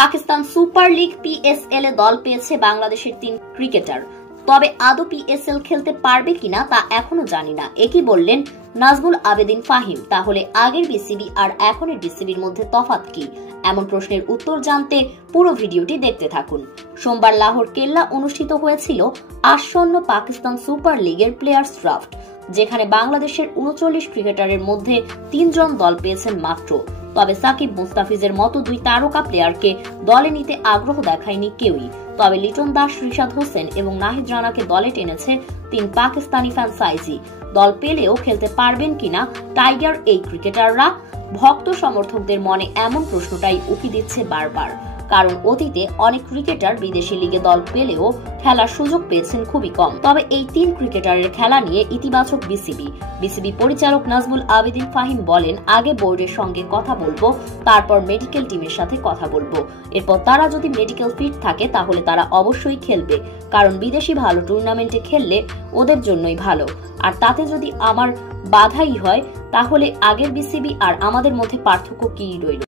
Pakistan super league PSL এ দল পেয়েছে বাংলাদেশের 3 ক্রিকেটার। তবে আদৌ পিএসএল খেলতে পারবে কিনা তা এখনো জানি না। একই বললেন নাজমুল আবেদিন ফাহিম। তাহলে আগের বিসিবি আর এখনের বিসিবির মধ্যে তফাৎ কি? এমন প্রশ্নের উত্তর জানতে পুরো ভিডিওটি দেখতে থাকুন। সোমবার লাহোর কেল্লা অনুষ্ঠিত হয়েছিল আসন্ন পাকিস্তান সুপার লিগের প্লেয়ার্স ড্রাফট, যেখানে বাংলাদেশের 39 ক্রিকেটারের মধ্যে 3 জন দল পেয়েছেন মাত্র। তবে সাকিব মুস্তাফিজের মতো 2 তারকা প্লেয়ারকে দলে নিতে আগ্রহ দেখায়নি কেউই। তবে লিটন দাস, রিশাদ হোসেন এবং নাহিদ রানাকে দলে টেনেছে 3 পাকিস্তানি ফ্র্যাঞ্চাইজি। দল পেলেও খেলতে পারবেন কিনা টাইগার এই ক্রিকেটাররা? ভক্ত সমর্থকদের মনে এমন প্রশ্নটাই উকি দিচ্ছে বারবার, কারণ অতীতে অনেক ক্রিকেটার বিদেশি লিগে দল পেলেও খেলার সুযোগ পেয়েছেন খুবই কম। তবে এই 3 ক্রিকেটারের খেলা নিয়ে ইতিবাচক বিসিবি পরিচালক নাজমুল আবেদিন ফাহিম বলেন, আগে বোর্ডের সঙ্গে কথা বলবো, তারপর মেডিকেল টিমের সাথে কথা বলবো। এরপর তারা যদি মেডিকেল ফিট থাকে তাহলে তারা অবশ্যই খেলবে, কারণ বিদেশি ভালো টুর্নামেন্টে খেললে ওদের জন্যই ভালো। আর তাতে যদি আমার বাধাই হয় তাহলে আগের বিসিবি আর আমাদের মধ্যে পার্থক্য কি রইল?